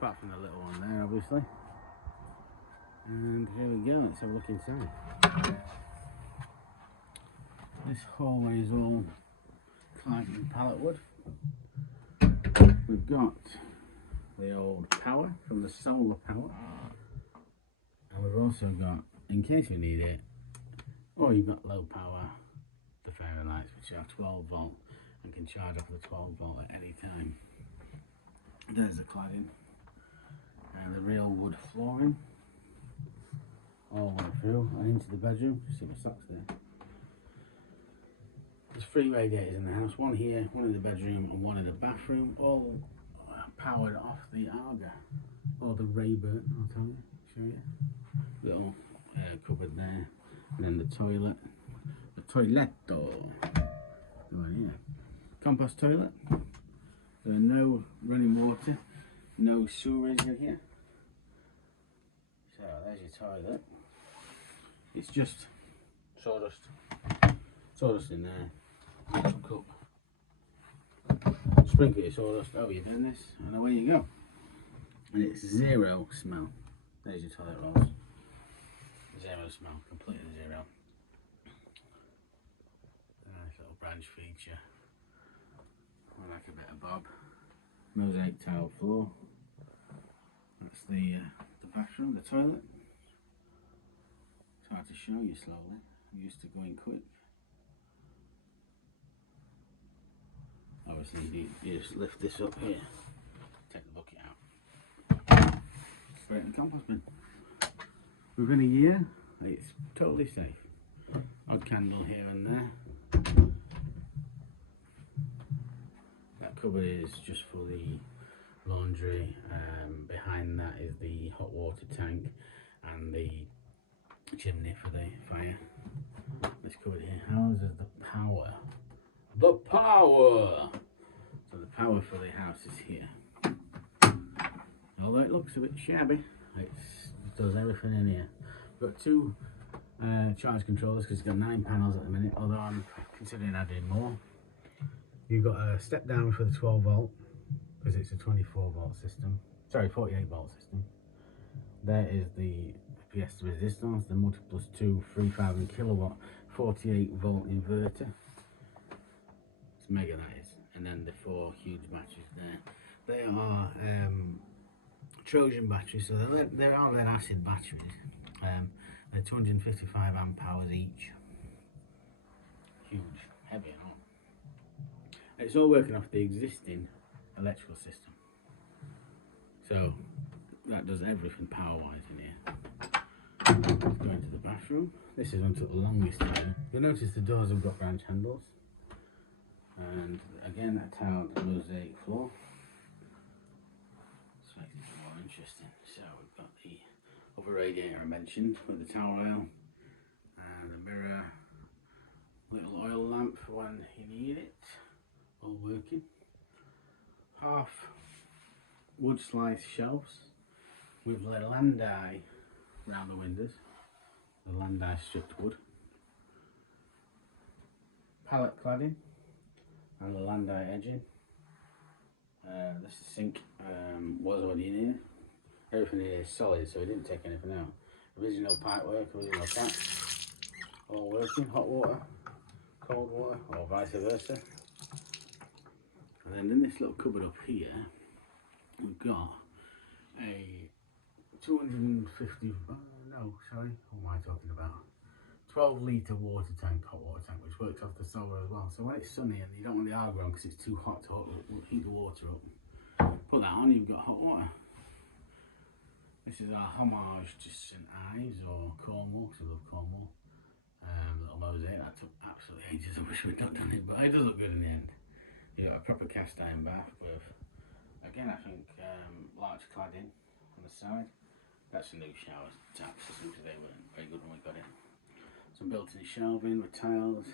apart from the little one there, obviously. And here we go, let's have a look inside. This hallway is all cladded in pallet wood. We've got the old power from the solar power, and we've also got, in case we need it, or you've got low power, the fairy lights, which are 12 volt and can charge up to the 12 volt at any time. There's the cladding and the real wood flooring all the way through and into the bedroom. See the socks there. There's 3 radiators in the house, one here, one in the bedroom and one in the bathroom, all powered off the Arga or the Rayburn. I'll tell you, show you. Little cupboard there, and then the toilet, the toiletto going here. Compost toilet. There are no running water, no sewerage in here. So there's your toilet. It's just sawdust in there. Cup. Sprinkle your sawdust over your doing this, and away you go. And it's zero smell. There's your toilet rolls. Zero smell, completely zero. A nice little branch feature. I like a bit of bob. Mosaic tile floor. That's the bathroom, the toilet. It's hard to show you slowly. I'm used to going quick. Obviously you just lift this up here, take the bucket out, straight in the compost bin. Within a year, it's totally safe. Odd candle here and there. That cupboard is just for the laundry. Behind that is the hot water tank and the chimney for the fire. This cupboard here houses the power. The power! So the power for the house is here. Although it looks a bit shabby, it does everything in here. We've got 2 charge controllers because it's got 9 panels at the minute, although I'm considering adding more. You've got a step down for the 12 volt because it's a 24 volt system. Sorry, 48 volt system. There is the pièce de resistance, the multi-plus 2 3000 kilowatt 48 volt inverter. It's mega, that is. And then the 4 huge batteries there. They are Trojan batteries, so they're all lead acid batteries. They're 255 amp hours each. Huge, heavy and all. It's all working off the existing electrical system. So that does everything power-wise in here. Let's go into the bathroom. This is one took the longest time. You'll notice the doors have got branch handles. And again, that tiled mosaic floor. This makes it more interesting. So we've got the other radiator I mentioned with the towel rail and the mirror, little oil lamp for when you need it, all working. Half wood slice shelves with Landai around the windows, the Landai stripped wood, pallet cladding and the Landai edging. This sink was already in here. Everything here is solid, so we didn't take anything out. Original pipe work, original tap, all working. Hot water, cold water, or vice versa. And then in this little cupboard up here, we've got a 250, no, sorry, what am I talking about? 12 litre water tank, hot water tank, which works off the solar as well. So when it's sunny and you don't want the Arga on because it's too hot to heat the water up, put that on, you've got hot water. This is our homage to St Ives or Cornwall, because I love Cornwall. Little mosaic, that took absolutely ages, I wish we'd not done it, but it does look good in the end. You've got a proper cast iron bath with, again I think, large cladding on the side. That's a new shower tap system because they weren't very good when we got it. Some built-in shelving with tiles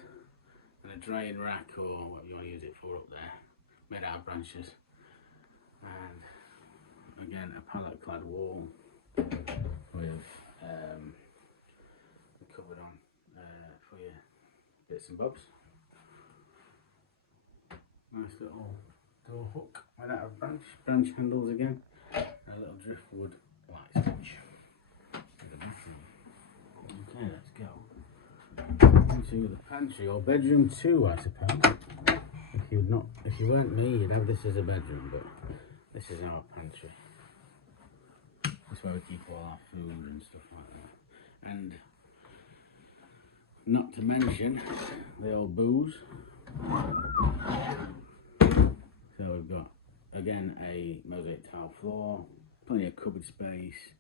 and a drying rack or what you want to use it for up there, made out of branches. And again a pallet clad wall with the cupboard on for your bits and bobs. Nice little door hook made out of branch handles again. A of the pantry, or bedroom 2, I suppose. If you weren't me, you'd have this as a bedroom, but this is our pantry. That's where we keep all our food and stuff like that. And not to mention the old booze. So we've got, again, a mosaic tile floor, plenty of cupboard space,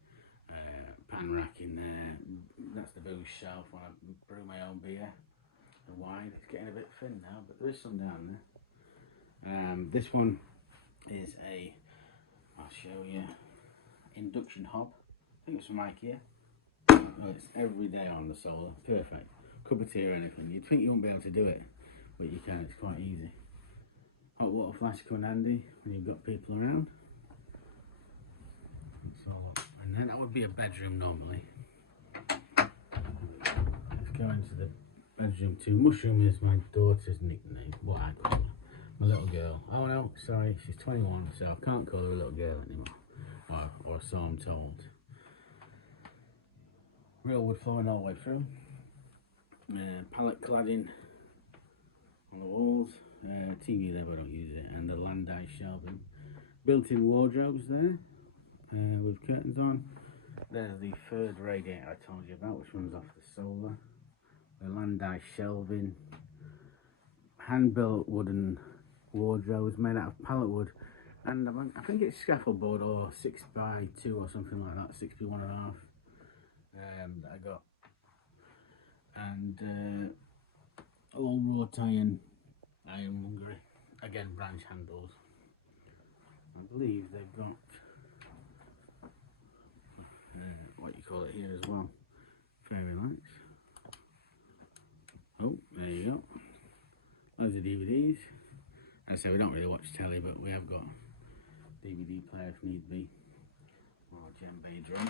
pan rack in there. That's the booze shelf when I brew my own beer and wine. It's getting a bit thin now, but there is some down there. This one is I'll show you, induction hob. I think it's from IKEA. Oh, it's every day on the solar, perfect. Cup of tea or anything. You'd think you wouldn't be able to do it, but you can, it's quite easy. Hot water flask come in handy when you've got people around. That's all up. And then that would be a bedroom normally. Let's go into the bedroom 2. Mushroom is my daughter's nickname, what I call her. My little girl. Oh no, sorry, she's 21, so I can't call her a little girl anymore. Or so I'm told. Real wood flooring all the way through. Pallet cladding on the walls. TV there, but I don't use it. And the Landai shelving. Built-in wardrobes there with curtains on. There's the third radiator I told you about, which runs off the solar. The Landai shelving. Hand-built wooden wardrobes made out of pallet wood. And I think it's scaffold board or 6x2 or something like that, 6x1.5 that I got. And all wrought ironmongery. Again, branch handles. I believe they've got what you call it here as well, fairy lights. Oh, there you go. Loads of DVDs. As I say, we don't really watch telly, but we have got DVD player if need be. Or djembe drum.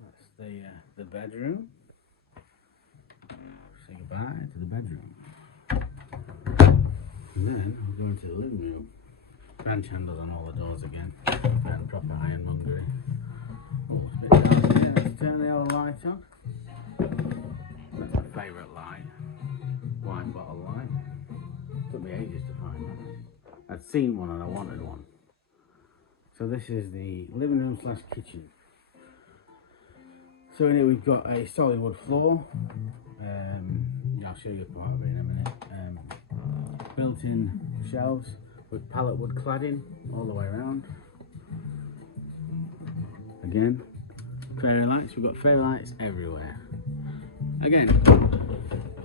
That's the bedroom. Say goodbye to the bedroom. And then we'll go into the living room. Branch handles on all the doors again. And proper ironmongery. Oh, it's a bit dark here. Let's turn the old light on. That's my favourite light. Wine bottle light. Took me ages to find that. I'd seen one and I wanted one. So this is the living room slash kitchen. So in here we've got a solid wood floor. Yeah, I'll show you a part of it in a minute. Built-in shelves with pallet wood cladding all the way around. Again, fairy lights. We've got fairy lights everywhere. Again,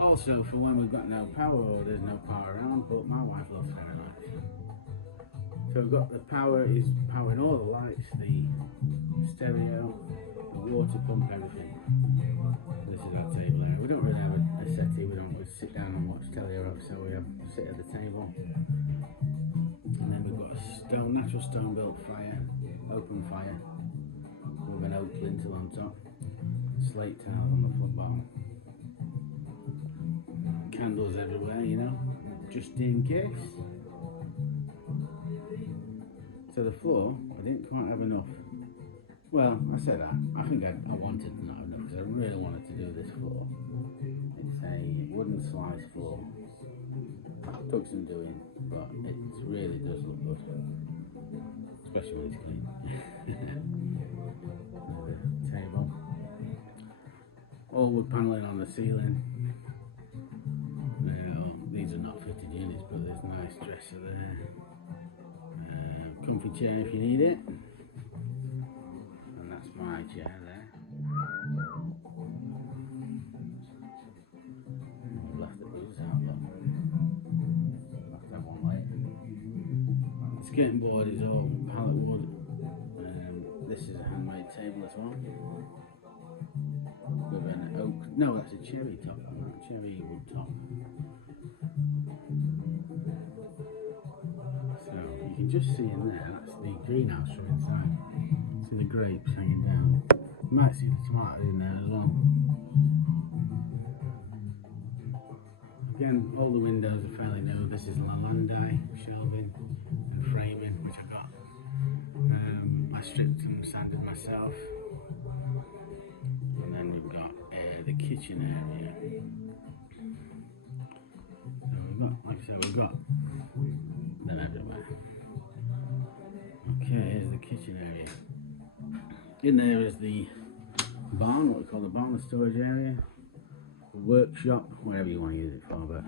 also for when we've got no power or there's no power around, but my wife loves fairy lights. So we've got the power is powering all the lights, the stereo, the water pump, everything. This is our table area. We don't really have a settee, we don't just sit down and watch telly, so we sit at the table. And then we've got a natural stone built fire, open fire, with an oak lintel on top, slate tiles on the floor bottom. Candles everywhere, you know, just in case. So the floor, I didn't quite have enough. Well, I said that. I think I wanted to not have enough because I really wanted to do this floor. It's a wooden slice floor. Took some doing, but it really does look good. Especially when it's clean. Another table. All wood panelling on the ceiling. These are not fitted units, but there's a nice dresser there. Comfy chair if you need it. And that's my chair there. I've left the booze out, look. I'll have to have one later. The skirting board is all pallet wood. This is a handmade table as well. With an oak, no, that's a cherry top on that, cherry wood top. So you can just see in there, that's the greenhouse from inside. See the grapes hanging down. You might see the tomatoes in there as well. Again, all the windows are fairly new. This is Landai shelving and framing, which I got. I stripped and sanded myself. And then we've got the kitchen area. So we've got, like I said, we've got them everywhere. Okay, here's the kitchen area. In there is the barn, what we call the barn, the storage area, the workshop, whatever you want to use it for, but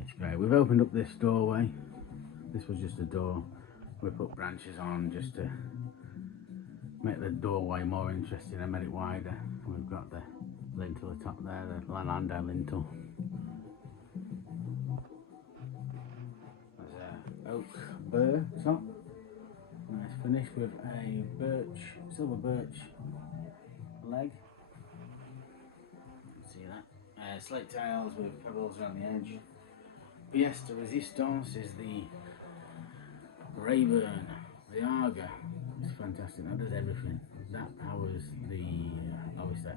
it's great. We've opened up this doorway. This was just a door. We put branches on just to make the doorway more interesting and made it wider. We've got the lintel at the top there, the landau lintel. There's a oak burr top. Nice finish with a silver birch leg. See that? Slate tiles with pebbles around the edge. Pièce de résistance is the Rayburn, the Arga. It's fantastic. That does everything. That powers the obviously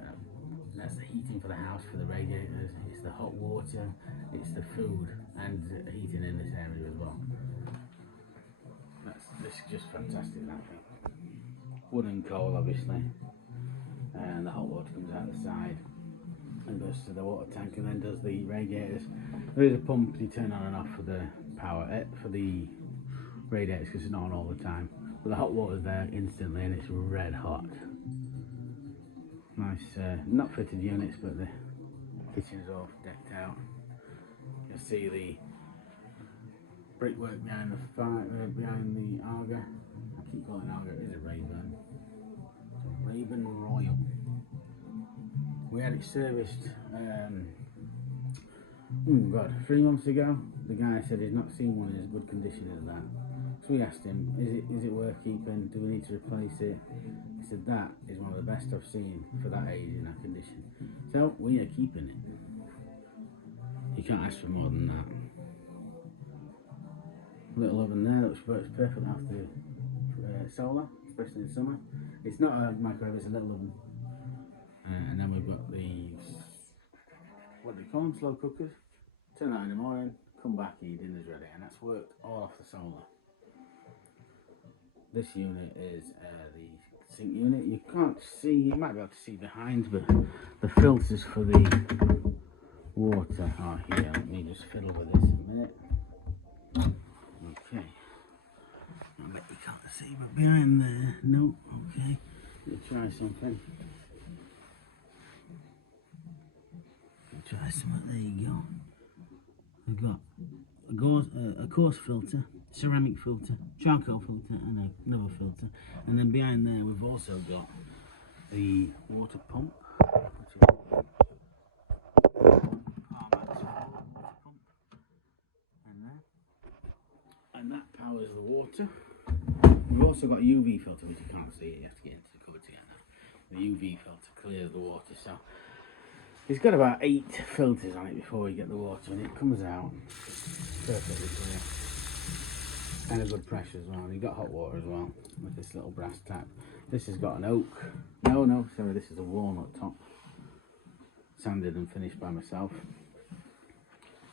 that's the heating for the house, for the radiators. It's the hot water. It's the food and the heating in this area as well. This is just fantastic. That thing. Wood and coal, obviously, and the hot water comes out the side and goes to the water tank and then does the radiators. There is a pump you turn on and off for the power for the radiators because it's not on all the time. But the hot water's there instantly and it's red hot. Nice, not fitted units, but the kitchen's all decked out. You'll see the brickwork behind the Arga. I keep calling it Arga, it is a Rayburn. Rayburn Royal. We had it serviced, 3 months ago. The guy said he's not seen one in as good condition as that. So we asked him, is it worth keeping? Do we need to replace it? He said that is one of the best I've seen for that age in that condition. So we are keeping it. You can't ask for more than that. Little oven there that works perfect after solar, especially in summer. It's not a microwave, it's a little oven. And then we've got these, what do they call them, slow cookers. Turn that in the morning, come back, your dinner's ready, and that's worked all off the solar. This unit is the sink unit. You can't see, you might be able to see behind, but the filters for the water are here. Let me just fiddle with this a minute. Okay. I bet you can't see, but behind there, no, okay. Let's try something. Try some. There you go. We've got a coarse filter, ceramic filter, charcoal filter, and another filter. And then behind there, we've also got the water pump, which is and that powers the water. We've also got a UV filter, which you can't see. You have to get into the cupboard to get that. The UV filter clears the water, so. It's got about 8 filters on it before you get the water, and it comes out perfectly clear. And a good pressure as well. And you've got hot water as well with this little brass tap. This has got an oak. Sorry, this is a walnut top. Sanded and finished by myself.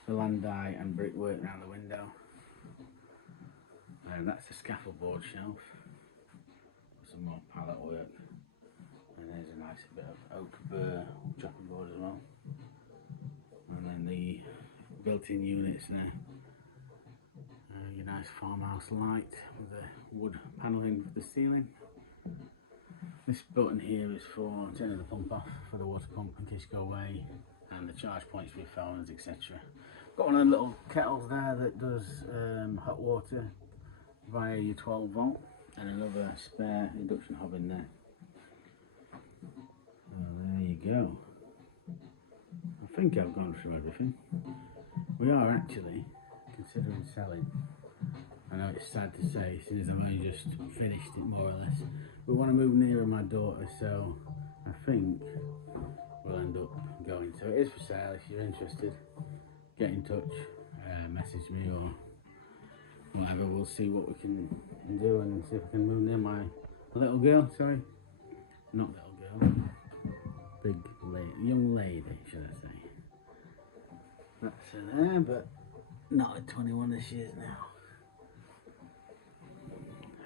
The landai and brickwork around the window. And that's the scaffold board shelf. Some more pallet work. And there's a nice bit of oak burr chopping board as well. And then the built-in units there. Your nice farmhouse light with the wood panelling for the ceiling. This button here is for turning the pump off for the water pump in case you go away, and the charge points for your phones, etc. Got one of them little kettles there that does hot water via your 12 volt, and another spare induction hob in there. There you go. I think I've gone through everything. We are actually considering selling. I know it's sad to say since I've only just finished it more or less. We want to move nearer my daughter, so I think we'll end up going. So it is for sale. If you're interested, get in touch, message me or whatever. We'll see what we can do and see if we can move near my little girl. Sorry, not little girl. Big young lady, should I say. That's her there, but not at 21 as she is now.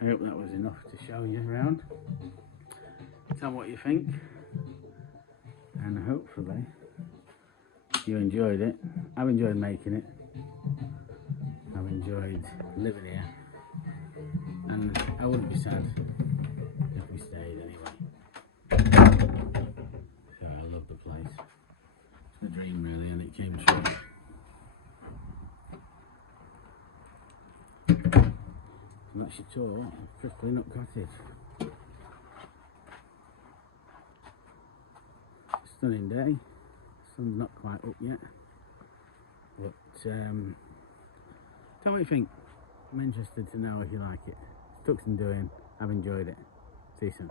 I hope that was enough to show you around. Tell me what you think. and hopefully you enjoyed it. I've enjoyed making it. I've enjoyed living here, and I wouldn't be sad if we stayed anyway. So I love the place. It's a dream really, and it came true. And that's your tour of Prickly Nut Cottage. Stunning day. Sun's not quite up yet, but tell me what you think. I'm interested to know if you like it. Stuck some doing. I've enjoyed it. See you soon.